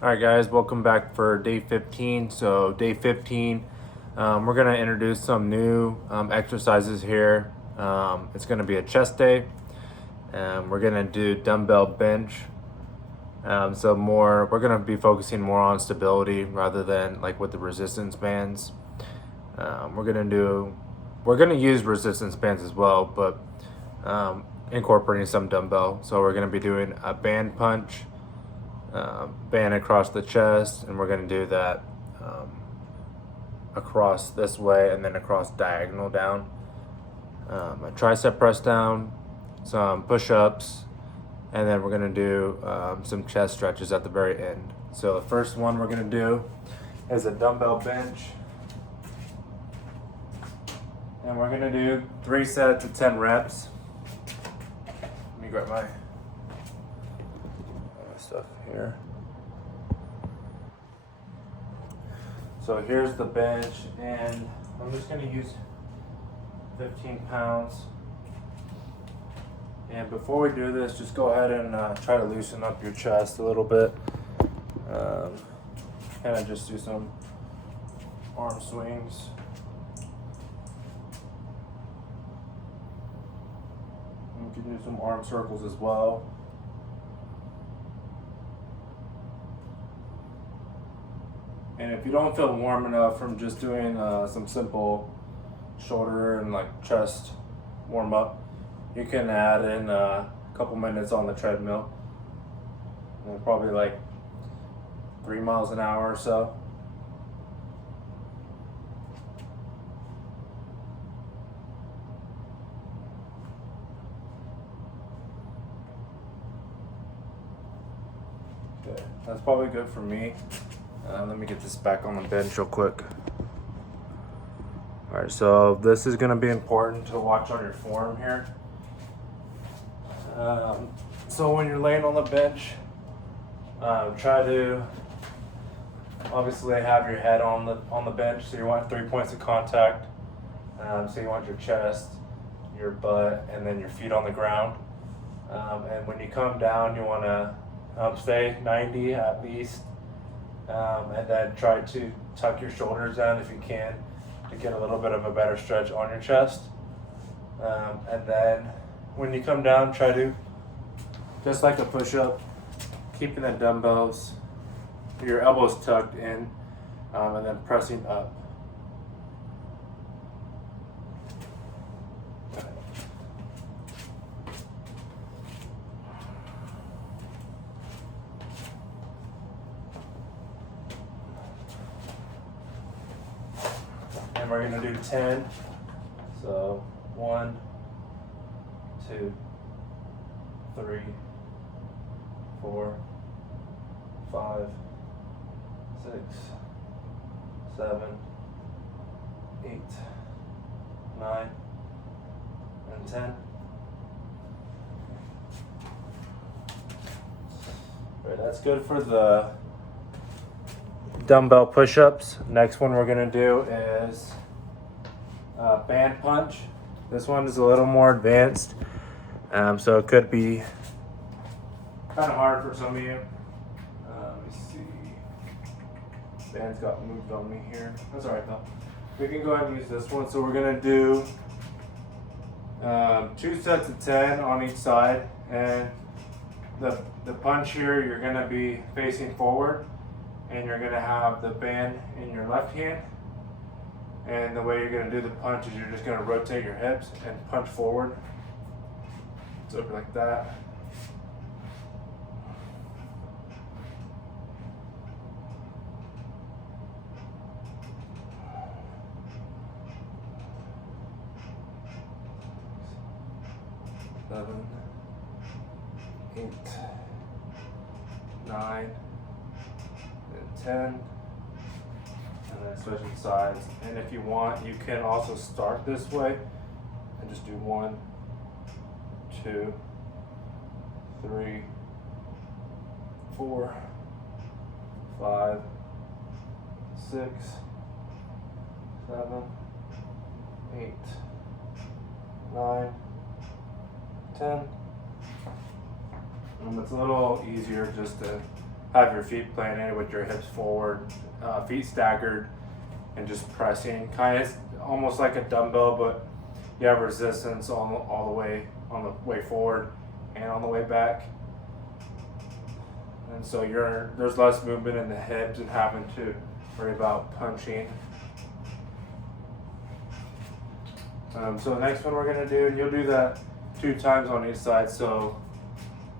All right, guys, welcome back for day 15. So, day 15, we're going to introduce some new exercises here. It's going to be a chest day. We're going to do dumbbell bench. We're going to be focusing more on stability rather than like with the resistance bands. We're going to use resistance bands as well, but incorporating some dumbbell. So, we're going to be doing a band punch. Band across the chest, and we're going to do that across this way and then across diagonal down. A tricep press down, some push-ups, and then we're going to do some chest stretches at the very end. So the first one we're going to do is a dumbbell bench, and we're going to do 3 sets of 10 reps. Let me grab my stuff here. So here's the bench, and I'm just going to use 15 pounds. And before we do this, just go ahead and try to loosen up your chest a little bit. Kind of just do some arm swings. You can do some arm circles as well. And if you don't feel warm enough from just doing some simple shoulder and like chest warm up, you can add in a couple minutes on the treadmill. Probably like 3 miles an hour or so. Okay, that's probably good for me. Let me get this back on the bench real quick. All right, so this is going to be important to watch on your form here. So when you're laying on the bench, try to obviously have your head on the bench. So you want 3 points of contact. So you want your chest, your butt, and then your feet on the ground. And when you come down, you want to stay 90 at least. And then try to tuck your shoulders down if you can to get a little bit of a better stretch on your chest. And then when you come down, try to, just like a push-up, keeping the dumbbells, your elbows tucked in, and then pressing up. And we're going to do 10. So 1, 2, 3, 4, 5, 6, 7, 8, 9, and 10. All right, that's good for the dumbbell push-ups. Next one we're gonna do is band punch. This one is a little more advanced, so it could be kind of hard for some of you. Let me see. Band's got moved on me here. That's all right though. We can go ahead and use this one. So we're gonna do 2 sets of 10 on each side, and the punch here, you're gonna be facing forward. And you're going to have the band in your left hand. And the way you're going to do the punch is you're just going to rotate your hips and punch forward. So like that. Seven, 8, 9, 10, and then switching sides. And if you want, you can also start this way and just do 1, 2, 3, 4, 5, 6, 7, 8, 9, 10. It's a little easier just to have your feet planted with your hips forward, feet staggered, and just pressing. Kind of almost like a dumbbell, but you have resistance all the way on the way forward and on the way back. And so there's less movement in the hips and having to worry about punching. So the next one we're gonna do, and you'll do that 2 times on each side. So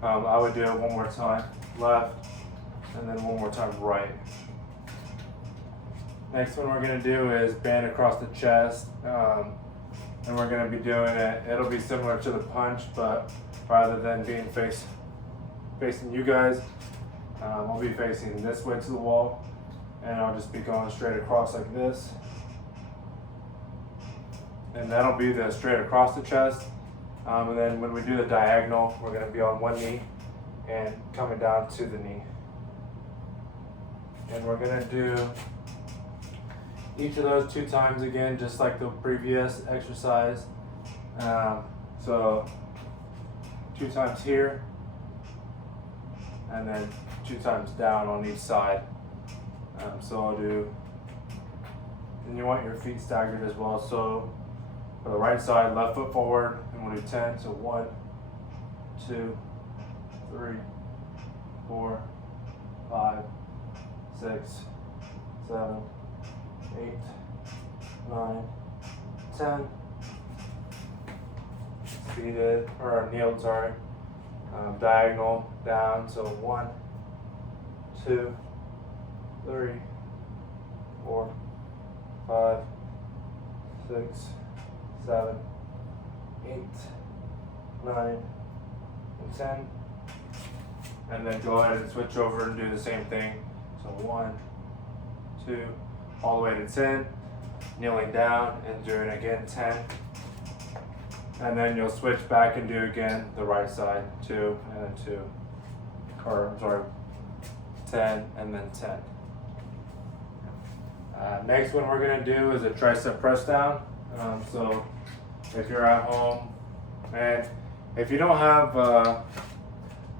I would do it one more time left, and then one more time right. Next one we're gonna do is band across the chest, and we're gonna be doing it. It'll be similar to the punch, but rather than being facing you guys, I'll be facing this way to the wall, and I'll just be going straight across like this. And that'll be the straight across the chest. And then when we do the diagonal, we're gonna be on one knee and coming down to the knee. And we're gonna do each of those 2 times again, just like the previous exercise. So 2 times here, and then 2 times down on each side. So I'll do, and you want your feet staggered as well. So for the right side, left foot forward, and we'll do 10. So 1, 2, 3, 4, 5, 6, 7, 8, 9, 10. Seated, or kneeled, sorry. Diagonal down. So 1, 2, 3, 4, 5, 6, 7, 8, 9, and 10. And then go ahead and switch over and do the same thing. So 1, 2, all the way to 10. Kneeling down and doing again 10. And then you'll switch back and do again the right side, 2 and then 2. Or sorry, 10 and then 10. Next one we're gonna do is a tricep press down. So if you're at home, and if you don't have, I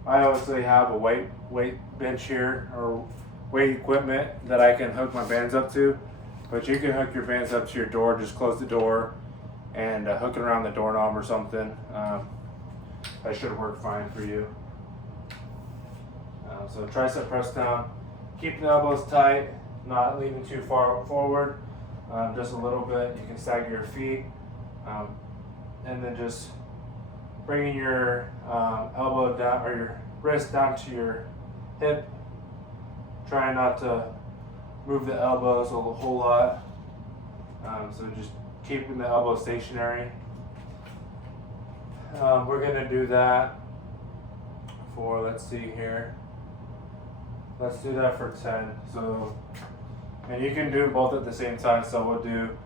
obviously have a weight bench here, or weight equipment that I can hook my bands up to, but you can hook your bands up to your door. Just close the door and hook it around the doorknob or something. That should work fine for you. So tricep press down, keep the elbows tight, not leaning too far forward, just a little bit. You can stagger your feet, and then just bringing your elbow down, or your wrist down to your hip. Try not to move the elbows a whole lot. So just keeping the elbow stationary. We're gonna do that for, let's see here. Let's do that for 10. So, and you can do both at the same time. So we'll do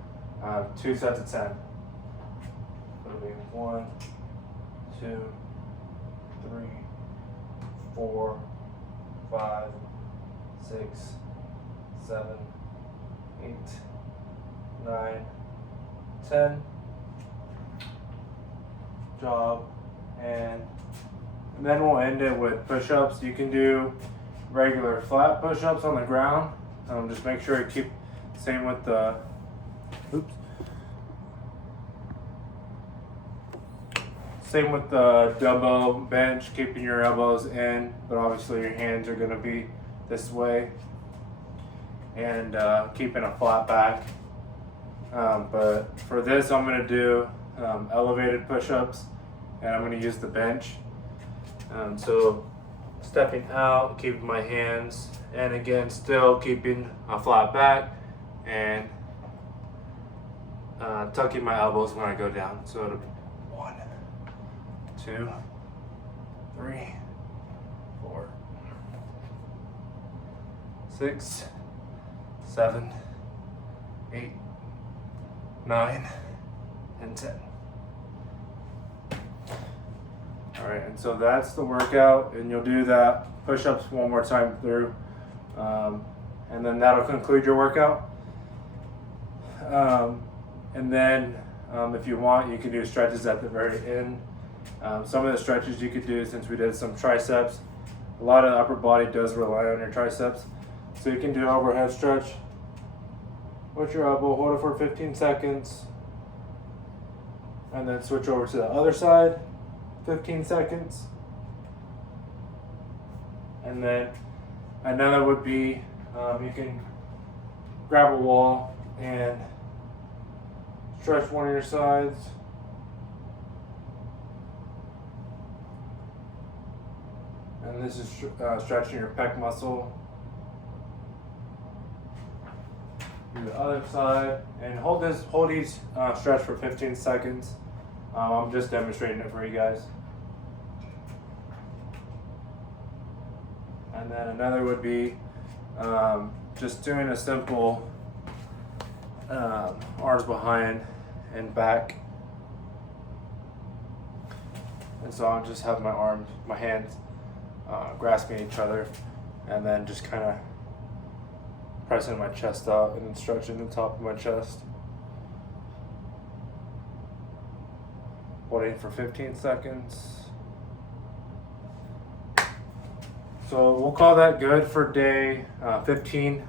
2 sets of 10. It'll be 1, 2, 3, 4, 5, 6, 7, 8, 9, 10. Job. And then we'll end it with push-ups. You can do regular flat push-ups on the ground. Just make sure you keep, same with the, same with the dumbbell bench, keeping your elbows in, but obviously your hands are gonna be this way, and keeping a flat back. But for this, I'm gonna do elevated push-ups, and I'm gonna use the bench. So stepping out, keeping my hands, and again, still keeping a flat back, and tucking my elbows when I go down. So it'll be 1, 2, 3, 4, 6, 7, 8, 9, and 10. All right, and so that's the workout, and you'll do that push-ups one more time through, and then that'll conclude your workout. And then if you want, you can do stretches at the very end. Some of the stretches you could do, since we did some triceps, a lot of the upper body does rely on your triceps. So you can do an overhead stretch with your elbow, hold it for 15 seconds, and then switch over to the other side, 15 seconds. And then another would be, you can grab a wall and stretch one of your sides. And this is stretching your pec muscle. Do the other side and hold each stretch for 15 seconds. I'm just demonstrating it for you guys. And then another would be just doing a simple arms behind and back. And so I'll just have my hands grasping each other, and then just kind of pressing my chest out and then stretching the top of my chest. Holding for 15 seconds. So we'll call that good for day 15.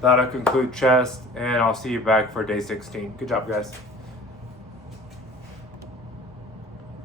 That'll conclude chest, and I'll see you back for day 16. Good job, guys.